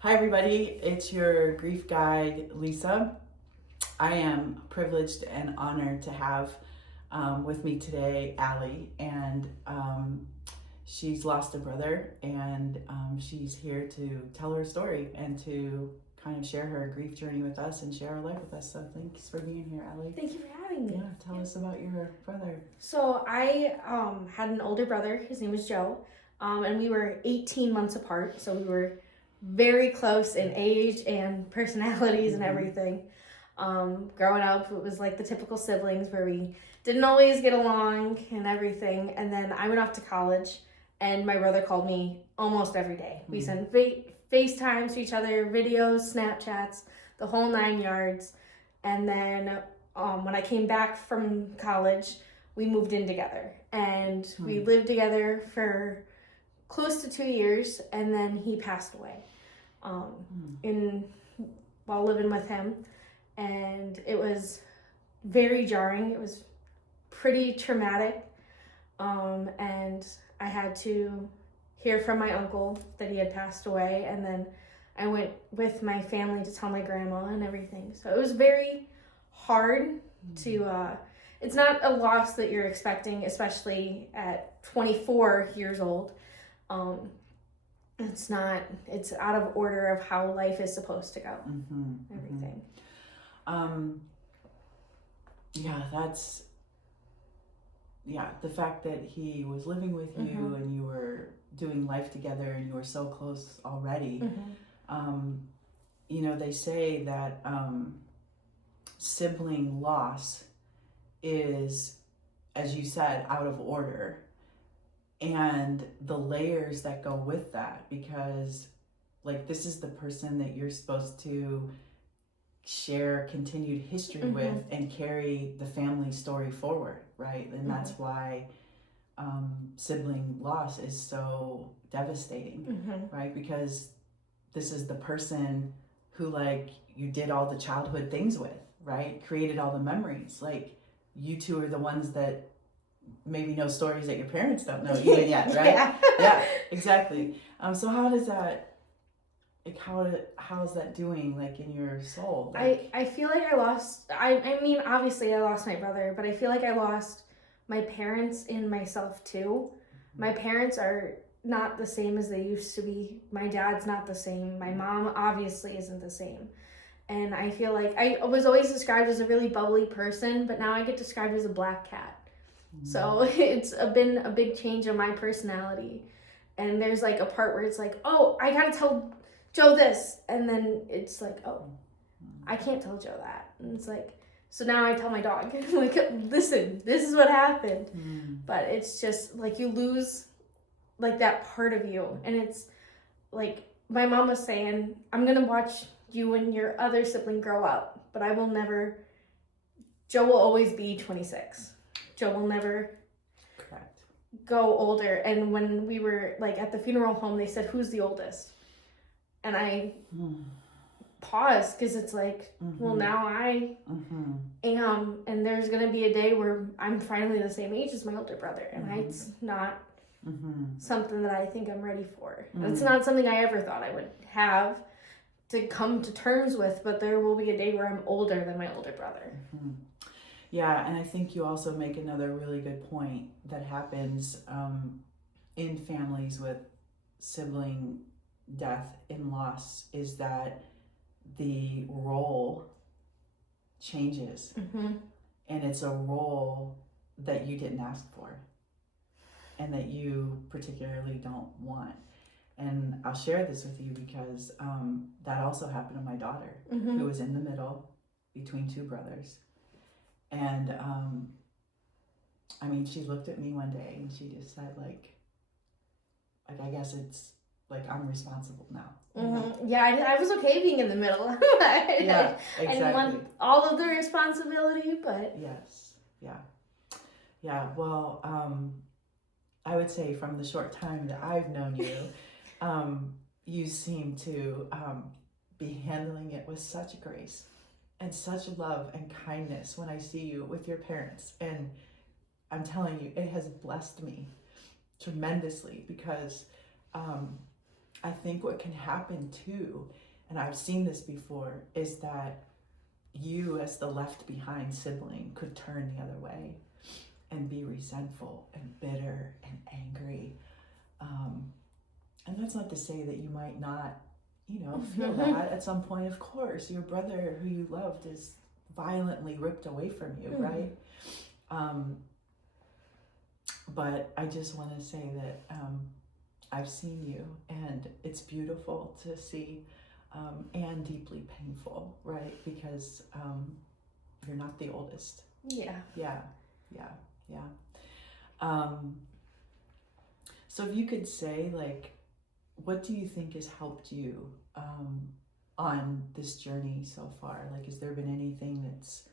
Hi, everybody. It's your grief guide, Lisa. I am privileged and honored to have with me today Alli, and she's lost a brother, and she's here to tell her story and to kind of share her grief journey with us and share her life with us. So thanks for being here, Alli. Thank you for having me. Yeah, tell us about your brother. So I had an older brother. His name was Joe, and we were 18 months apart. So we were very close in age and personalities and everything. Growing up, it was like the typical siblings where we didn't always get along and everything. And then I went off to college, and my brother called me almost every day. We sent FaceTimes to each other, videos, Snapchats, the whole 9 yards. And then when I came back from college, we moved in together, and we lived together for close to 2 years, and then he passed away while living with him, and it was very jarring. It was pretty traumatic, and I had to hear from my uncle that he had passed away, and then I went with my family to tell my grandma and everything. So it was very hard to it's not a loss that you're expecting, especially at 24 years old. It's out of order of how life is supposed to go. Everything. The fact that he was living with you and you were doing life together and you were so close already. They say that sibling loss is, as you said, out of order, and the layers that go with that, because this is the person that you're supposed to share continued history with and carry the family story forward, right? And that's why sibling loss is so devastating, right? Because this is the person who you did all the childhood things with, right? Created all the memories. You two are the ones that maybe know stories that your parents don't know even yet, right? Yeah, exactly. So how does that, how is that doing in your soul? I feel like I lost, I mean, obviously I lost my brother, but I feel like I lost my parents and myself too. My parents are not the same as they used to be. My dad's not the same. My mom obviously isn't the same. And I feel like I was always described as a really bubbly person, but now I get described as a black cat. So it's been a big change in my personality. And there's a part where it's oh, I gotta tell Joe this. And then it's oh, I can't tell Joe that. And it's so now I tell my dog, listen, this is what happened. But it's just you lose that part of you. And it's my mom was saying, I'm gonna watch you and your other sibling grow up, but I will never, Joe will always be 26. Joe will never go older. And when we were at the funeral home, they said, who's the oldest? And I paused, because it's well, now I am, and there's gonna be a day where I'm finally the same age as my older brother, and it's not something that I think I'm ready for. It's not something I ever thought I would have to come to terms with, but there will be a day where I'm older than my older brother. Yeah, and I think you also make another really good point that happens in families with sibling death and loss, is that the role changes. And it's a role that you didn't ask for and that you particularly don't want. And I'll share this with you because that also happened to my daughter, who was in the middle between two brothers. And she looked at me one day and she just said, I guess it's I'm responsible now. Yeah, I was okay being in the middle. Yeah, exactly. I didn't want all of the responsibility, but yes, yeah. Well, I would say from the short time that I've known you, you seem to be handling it with such grace and such love and kindness when I see you with your parents. And I'm telling you, it has blessed me tremendously, because I think what can happen too, and I've seen this before, is that you as the left behind sibling could turn the other way and be resentful and bitter and angry. And that's not to say that you might not, feel that at some point. Of course, your brother who you loved is violently ripped away from you, right? But I just want to say that I've seen you, and it's beautiful to see, and deeply painful, right? Because you're not the oldest. Yeah. So if you could say, like, what do you think has helped you on this journey so far? Like, has there been anything that's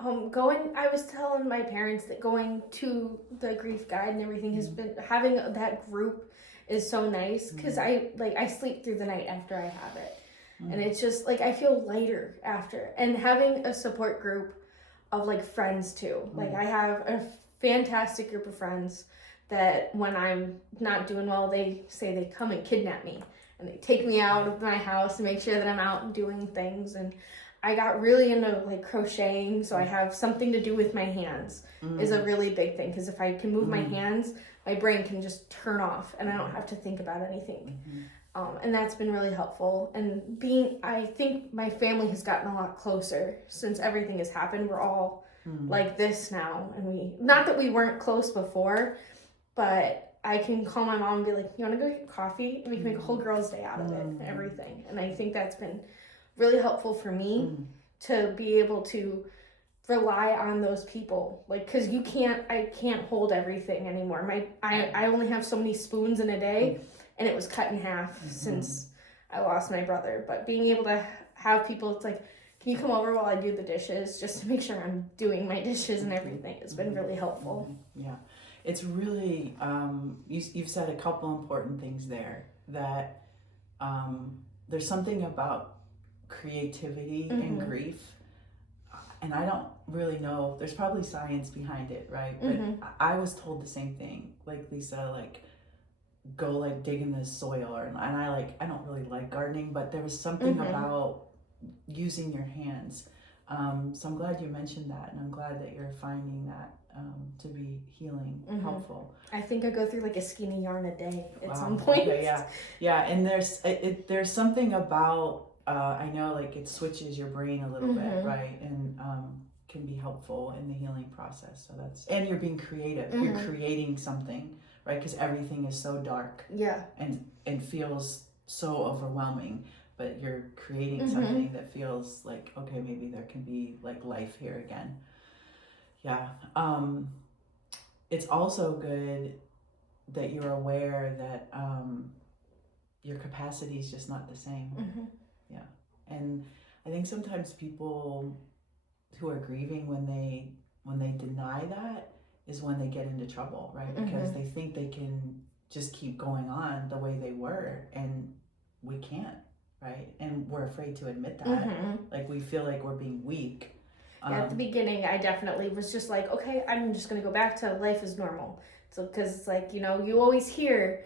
I was telling my parents that going to the grief guide and everything has been, having that group is so nice, because I sleep through the night after I have it, and it's just like I feel lighter after, and having a support group of like friends too. Like I have a fantastic group of friends that when I'm not doing well, they say they come and kidnap me, and they take me out of my house and make sure that I'm out and doing things. And I got really into like crocheting, so I have something to do with my hands is a really big thing, because if I can move my hands, my brain can just turn off and I don't have to think about anything. And that's been really helpful. And I think my family has gotten a lot closer since everything has happened. We're all like this now, and not that we weren't close before, but I can call my mom and be like, you want to go get coffee? And we can make a whole girl's day out of it and everything. And I think that's been really helpful for me to be able to rely on those people, like, because I can't hold everything anymore. I only have so many spoons in a day, and it was cut in half since I lost my brother. But being able to have people, it's like, can you come over while I do the dishes, just to make sure I'm doing my dishes and everything? It's been really helpful. Yeah, it's really you've said a couple important things there, that there's something about creativity and grief, and I don't really know, there's probably science behind it, right? But I was told the same thing, like, Lisa, like, go like dig in the soil, and I don't really like gardening, but there was something about using your hands. So I'm glad you mentioned that, and I'm glad that you're finding that to be healing, helpful. I think I go through like a skein of yarn a day at some point. Okay, yeah, and there's something about I know, like, it switches your brain a little bit, right? And can be helpful in the healing process. So and you're being creative. You're creating something, right? Because everything is so dark. Yeah. And feels so overwhelming. But you're creating something that feels like, okay, maybe there can be like life here again. Yeah. It's also good that you're aware that your capacity is just not the same. Yeah. And I think sometimes people who are grieving, when they deny that, is when they get into trouble, right? Because they think they can just keep going on the way they were, and we can't, right? And we're afraid to admit that. Like, we feel like we're being weak. At the beginning, I definitely was just like, okay, I'm just going to go back to life as normal. So, because it's like, you always hear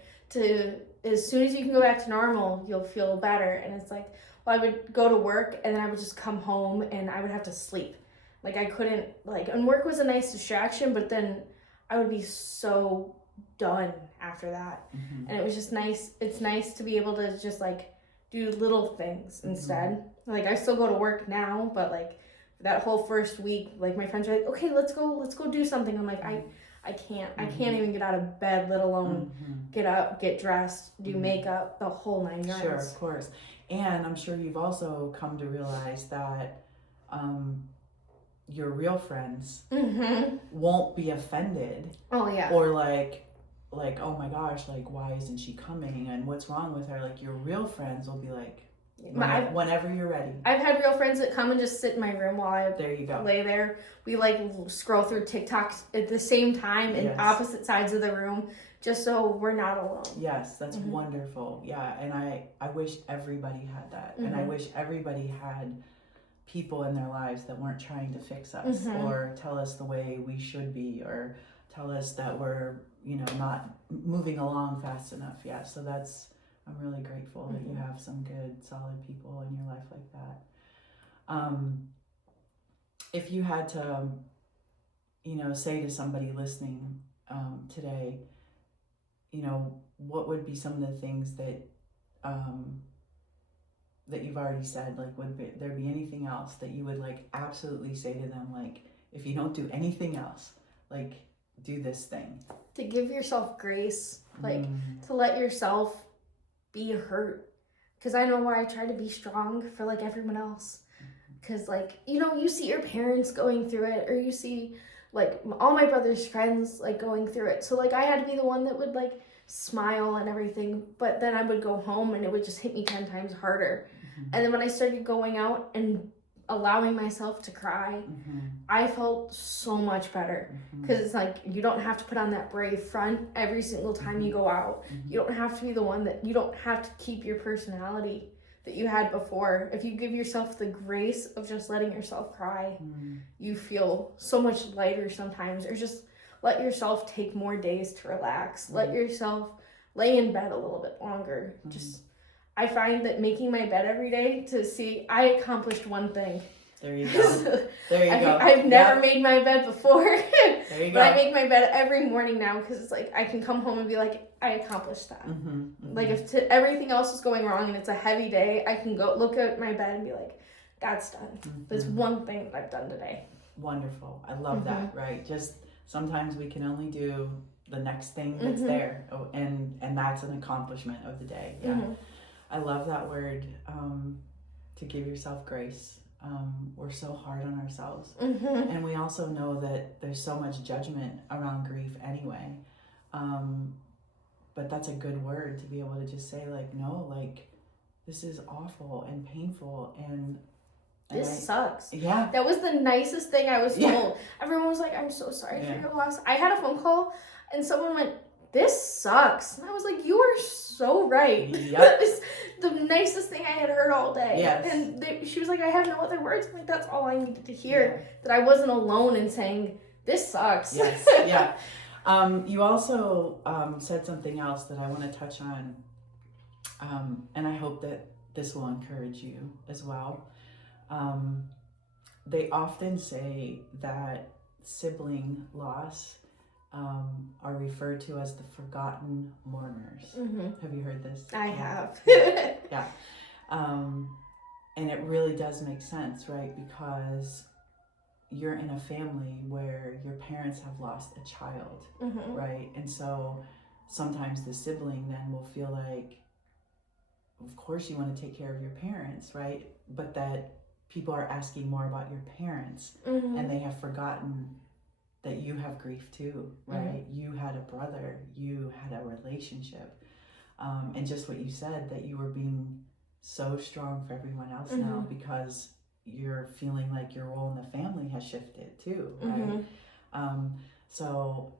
as soon as you can go back to normal, you'll feel better. And it's like, well, I would go to work, and then I would just come home, and I would have to sleep. Like, I couldn't, and work was a nice distraction, but then I would be so done after that. And it was just nice. It's nice to be able to just, do little things instead. Like, I still go to work now, but, that whole first week, my friends are like, okay, let's go do something. I'm like, I can't even get out of bed, let alone get up, get dressed, do makeup, the whole 9 yards. Sure, of course. And I'm sure you've also come to realize that your real friends won't be offended. Oh, yeah. Or like, oh my gosh, why isn't she coming? And what's wrong with her? Your real friends will be like, whenever you're ready. I've had real friends that come and just sit in my room while I there you go. lay there. We scroll through TikToks at the same time in opposite sides of the room, just so we're not alone. Yes, that's wonderful. Yeah, and I wish everybody had that. And I wish everybody had people in their lives that weren't trying to fix us or tell us the way we should be, or tell us that we're, not moving along fast enough. Yeah, so I'm really grateful that you have some good, solid people in your life like that. If you had to, say to somebody listening today, what would be some of the things that that you've already said? Like, would there be anything else that you would like absolutely say to them? Like, if you don't do anything else, like, do this thing. To give yourself grace, like to let yourself be hurt. Because I know why I try to be strong for like everyone else. Because like, you see your parents going through it, or you see like all my brother's friends like going through it. So like I had to be the one that would like smile and everything, but then I would go home and it would just hit me 10 times harder. And then when I started going out and allowing myself to cry, I felt so much better. Because it's like, you don't have to put on that brave front every single time you go out. You don't have to be the one that, you don't have to keep your personality that you had before. If you give yourself the grace of just letting yourself cry, you feel so much lighter sometimes. Or just let yourself take more days to relax. Let yourself lay in bed a little bit longer. Just, I find that making my bed every day to see, I accomplished one thing. There you go. There you go. I've never made my bed before. There you go. But I make my bed every morning now because it's like I can come home and be like, I accomplished that. Like if everything else is going wrong and it's a heavy day, I can go look at my bed and be like, that's done. There's one thing that I've done today. Wonderful. I love that, right? Just sometimes we can only do the next thing that's there. Oh, and that's an accomplishment of the day. Yeah. I love that word, to give yourself grace. We're so hard on ourselves. And we also know that there's so much judgment around grief anyway. But that's a good word to be able to just say like, no, like this is awful and painful and this sucks. Yeah. That was the nicest thing I was told. Everyone was like, I'm so sorry for your loss. I had a phone call and someone went, this sucks. And I was like, you are so right. That is the nicest thing I had heard all day. Yes. And she was like, I have no other words. I'm like, that's all I needed to hear. That I wasn't alone in saying, this sucks. Yes, yeah. You also said something else that I want to touch on. And I hope that this will encourage you as well. They often say that sibling loss are referred to as the forgotten mourners. Have you heard this? I have. Yeah. And it really does make sense, right? Because you're in a family where your parents have lost a child, right? And so sometimes the sibling then will feel like, of course you want to take care of your parents, right? But that people are asking more about your parents and they have forgotten that you have grief too, right? You had a brother, you had a relationship. And just what you said, that you were being so strong for everyone else now because you're feeling like your role in the family has shifted too, right? So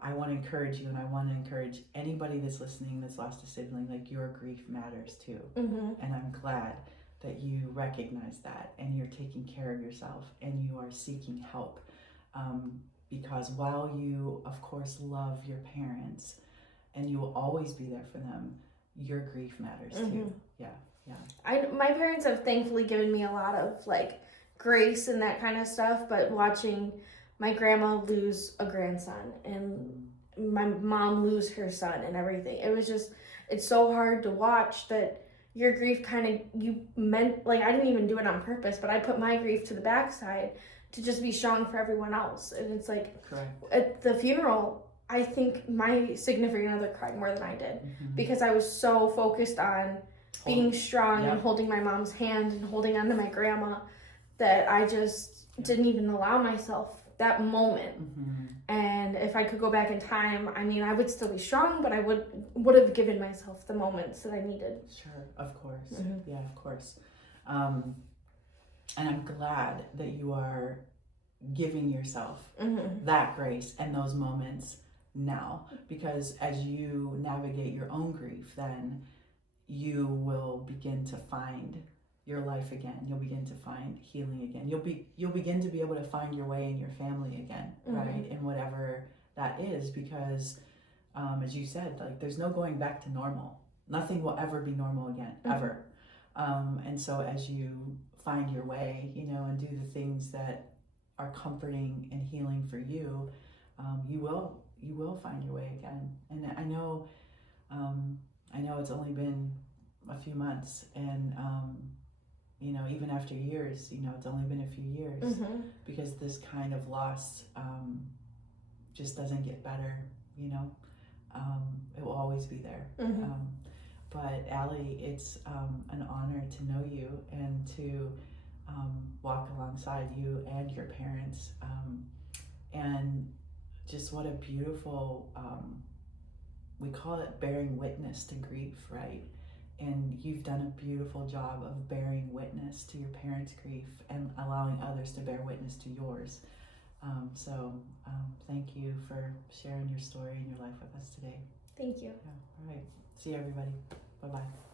I want to encourage you, and I want to encourage anybody that's listening that's lost a sibling, like your grief matters too. And I'm glad that you recognize that and you're taking care of yourself and you are seeking help. Because while you, of course, love your parents and you will always be there for them, your grief matters too. Yeah. My parents have thankfully given me a lot of like grace and that kind of stuff, but watching my grandma lose a grandson and my mom lose her son and everything, it's so hard to watch that your grief kind of, I didn't even do it on purpose, but I put my grief to the backside to just be strong for everyone else. And it's like, at the funeral, I think my significant other cried more than I did because I was so focused on being strong and holding my mom's hand and holding on to my grandma that I just didn't even allow myself that moment. And if I could go back in time, I mean, I would still be strong, but I would have given myself the moments that I needed. Sure, of course. Yeah, of course. And I'm glad that you are giving yourself that grace and those moments now, because as you navigate your own grief, then you will begin to find your life again. You'll begin to find healing again. You'll begin to be able to find your way in your family again, right? And whatever that is, because as you said, like there's no going back to normal, nothing will ever be normal again, ever. And so as you find your way, and do the things that are comforting and healing for you, you will find your way again. And I know it's only been a few months, and even after years, it's only been a few years, because this kind of loss just doesn't get better. It will always be there. But Alli, it's an honor to know you and to walk alongside you and your parents, and just what a beautiful, we call it bearing witness to grief, right? And you've done a beautiful job of bearing witness to your parents' grief and allowing others to bear witness to yours. So thank you for sharing your story and your life with us today. Thank you. Yeah, all right. See you, everybody. Bye-bye.